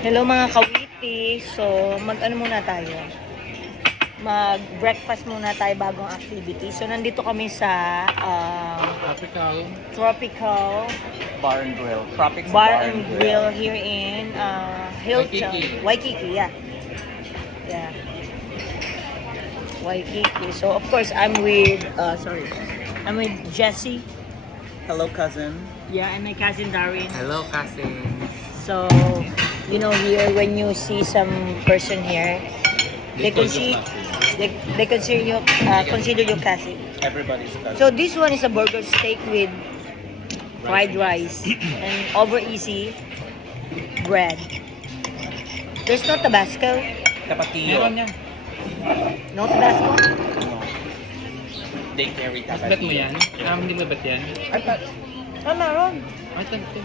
Hello mga kawiti. So, mag-ano muna tayo? Mag-breakfast muna tayo bagong activity. So, nandito kami sa Tropical Bar and Grill. Tropics Bar and Grill here in Hilton. Waikiki, yeah. Yeah. Waikiki. So, of course, I'm with Jessie. Hello, cousin. Yeah, and my cousin Darwin. Hello, cousin. So, you know, here when you see some person here, they consider you cousin. Everybody's cousin. So this one is a burger steak with fried rice and over easy bread. There's no Tabasco. Tapatio. Meron yan. No Tabasco. They carry tapatio. Bet mo yan? Hindi mo bet yan? I thought, Ah, meron. Ay, kaya ito.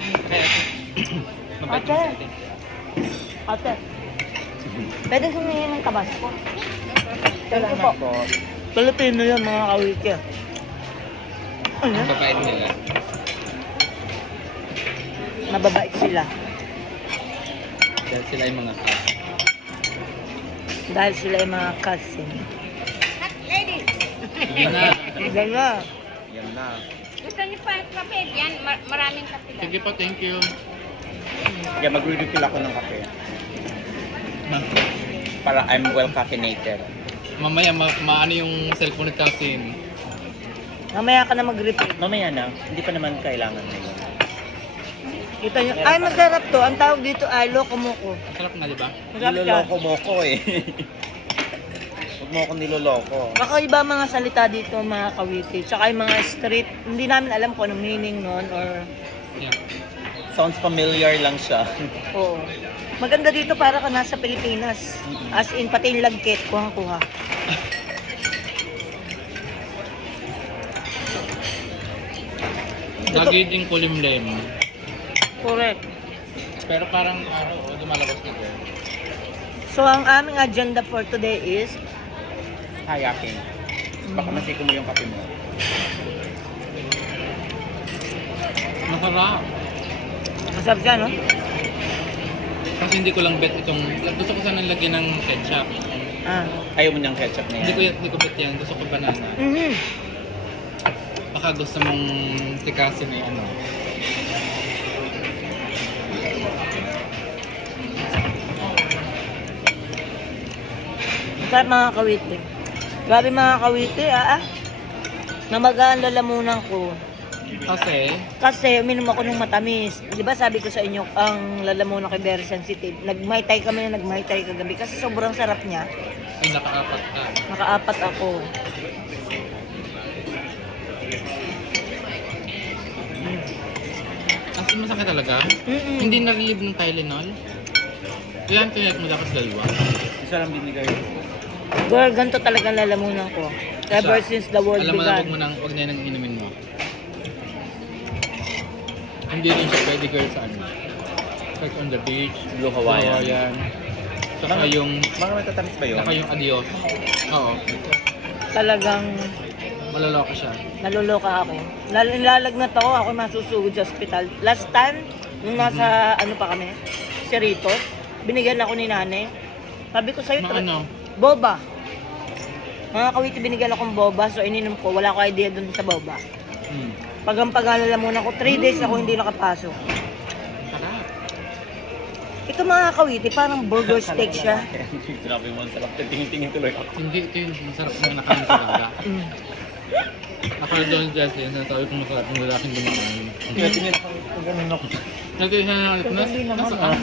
Mabait Ate. mo sa atin. Ate. Pwede humingi ng Tabasco. Thank you po. po. Pilipino yan mga kawiki. Ano? Ang babait nila. Mababait sila. Dahil sila yung mga cousin. Dahil sila yung mga cousin. Sige na. Yan na. Yan na. Gusto niyo pa kape? Yan, maraming kape lang. Sige po, thank you. Kaya mag-refill ako ng kape. Para I'm well caffeinated. Mamaya, maano yung cellphone ni cousin. Mamaya ka na mag-refill. Mamaya na. Hindi pa naman kailangan ngayon. Kita nyo. Ay, masarap to. Ang tawag dito ay lokomoko. Sarap na, di ba? Masarap siya. Niloloko mo ko eh. Huwag mo akong niloloko. Baka iba mga salita dito mga kawiti. Tsaka yung mga street, hindi namin alam kung anong meaning nun or... Yeah. Sounds familiar lang siya. Oo. Maganda dito para ka nasa Pilipinas. As in, pati yung lagkit, kuha-kuha. Lagi din kulimlim. Correct. Pero parang araw, dumalabas na ko. So, ang aming agenda for today is... Kayaking. Baka masiko mo yung kape mo. Masarap. Masarap siya, no? Kasi hindi ko lang bet itong... Gusto ko sana lagyan ng ketchup. Ah. Ayaw mo niyang ketchup na yan. Hindi ko bet yan. Gusto ko banana. Mhm. Baka gusto mong tikasin eh, ano. Masarap mga kawiti. Grabe mga kawiti, Namagaan lalamunan ko. Kasi uminom ako ng matamis. Di ba sabi ko sa inyo, ang lalamunan ko very sensitive. Nagmaytay kami na nagmaytay kagabi kasi sobrang sarap niya. Ay, nakaapat ka. Nakaapat ako. As in, masakit talaga? Mm-mm. Hindi na-relieve ng Tylenol? Ilan kaya mo dapat dalawa? Isa lang binigay ko. Girl, ganito talaga ang lalamunan ko. Ever since the world Alam mo na, began. huwag na nang inumin mo. Hindi rin siya pwede girl sa ano. Like on the beach, Blue Hawaiian. Saka yung, Mga matatamis ba yun? saka yung adios. Oo, Talagang maloloka siya. naluloka ako. Nilalagnat ako masusugod sa hospital. Last time, nung nasa ano pa kami, Cerritos, binigyan ako ni nanay. Sabi ko sa'yo, Mga ano? boba. Mga kawiti, binigyan akong boba, so ininom ko. Wala ko idea dun sa boba. Pagampagala muna ko, 3 days ako hindi nakapasok. Sarap. Ito mga kawiti, parang burger steak siya. Sinabi mo, sarap. Tingin-tingin tuloy ako. Hindi, ito yung masarap na nakain talaga. Mm. Ako doon dati, nasabi ko masarap yung lalaking dumaan. Tingin ako. Ganun ako. Nagkaya na ng lipnas? Hindi naman, Nasaan?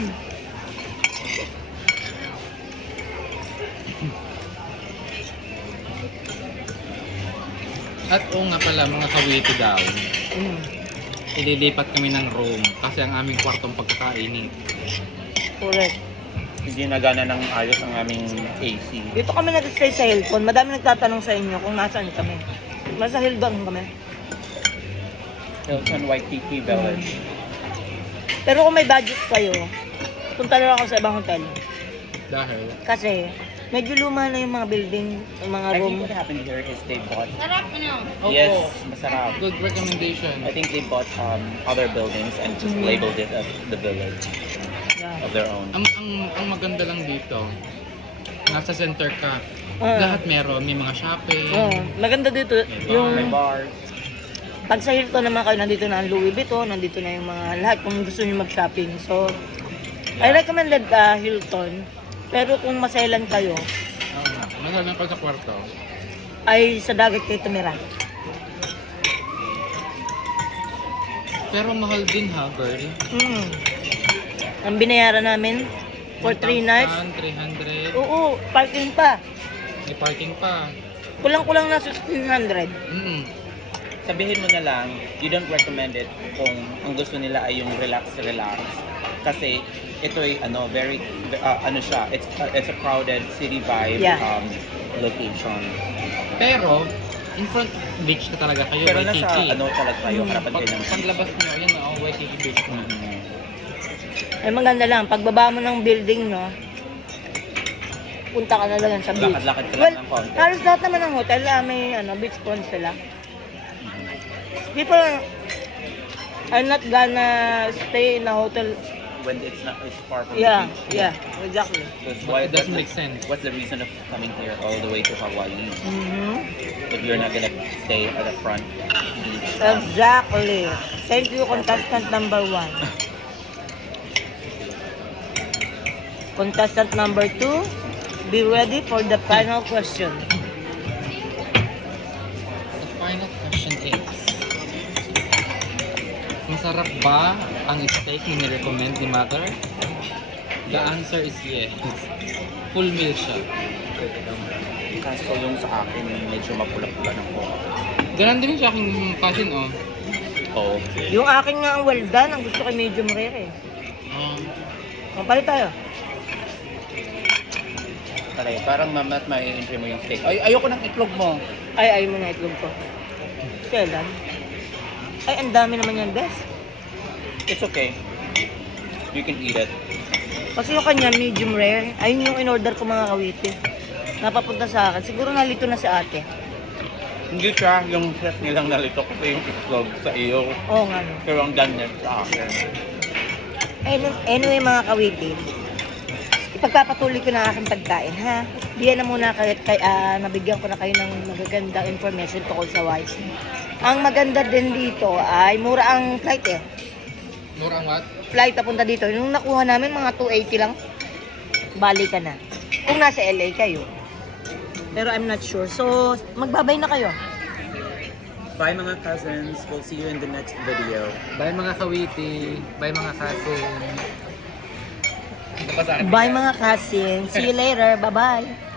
At oo nga pala, mga kawiti daw. Mm. Ililipat kami ng room kasi ang aming kwartong pagkakainit. Correct. Hindi nagana ng ayos ang aming AC. Dito kami nag-stay sa Hilton. Madami nagtatanong sa inyo kung nasaan kami. Nasa Hilton kami. Hilton Waikiki Village. Pero kung may budget kayo, punta na lang ako sa ibang hotel. Dahil, Kasi, medyo luma na yung mga building, yung mga I think room. what happened here is they bought... Sarap, ano? Yes, Opo. masarap. Good recommendation. I think they bought other buildings and just labeled it as the village. Yeah. of their own. Ang maganda lang dito, nasa center ka. Oo. Lahat meron. May mga shopping. Maganda dito, May yung bars. pag sa Hilton naman kayo, nandito na ang Louis Vuitton, nandito na yung mga lahat kung gusto niyo mag-shopping. So, I recommended Hilton. Pero kung maselan kayo, Oo nga. Masarap na pag sa kwarto. ay sa dagat kayo tumira. Pero mahal din ha, girl. Ang binayaran namin for 3 nights. 300. Oo, parking pa. May parking pa. Kulang-kulang na 1,600. Sabihin mo na lang, you don't recommend it kung ang gusto nila ay yung relax. Kasi ito ay very siya, it's a crowded city vibe Yeah. location. Pero, in front beach na talaga kayo, Pero nasa Waikiki. talaga tayo, harapan kayo ng Paglabas nyo, yun na, Waikiki beach na. Ay maganda lang, pagbaba mo ng building, no, punta ka na lang sa beach. Lakad-lakad ka lang Well, ng konti. halos lahat naman ng hotel, may beach front sila. People are not gonna stay in a hotel. When it's far from Yeah, the beach. yeah, exactly. That's It doesn't make sense. What's the reason of coming here all the way to Hawaii Mm-hmm. if you're not gonna stay at the front beach? Exactly. Thank you, contestant number 1. Contestant number 2, be ready for the final question. The final question is, masarap ba ang steak na nirecommend ni Mother? The answer is yes. Full meal siya. Kaso yung sa akin, medyo mapula-pula ng buhok. Ganon din sa aking cousin, oh. Oo. Yung akin nga ang well done, ang gusto ko medium rare eh. Mapalit tayo. Talay, parang mamat mai-entry mo yung steak. Ay, ayoko ng itlog mo. Ay, mo na itlog ko. Kailan? Ay, ang dami naman yan, bes. It's okay. You can eat it. Kasi yung kanya, medium rare. Ayun yung in-order ko mga kawiti. Napapunta sa akin. Siguro nalito na si ate. Hindi siya yung chef nilang nalito kasi yung itlog sa iyo. Oo nga no. Pero ang dami sa akin. Anyway mga kawiti, ipagpapatuloy ko na aking pagkain ha. Diyan na muna kayo, nabigyan ko na kayo ng magagandang information tungkol sa Wise. Ang maganda din dito ay mura ang flight eh. Mura ang what? Flight papunta dito. Nung nakuha namin mga 280 lang, balik ka na. Kung nasa LA kayo. Pero I'm not sure. So, magbabay na kayo. Bye mga cousins. We'll see you in the next video. Bye mga kawiti. Bye mga cousin. Bye mga cousin. See you later. Bye-bye.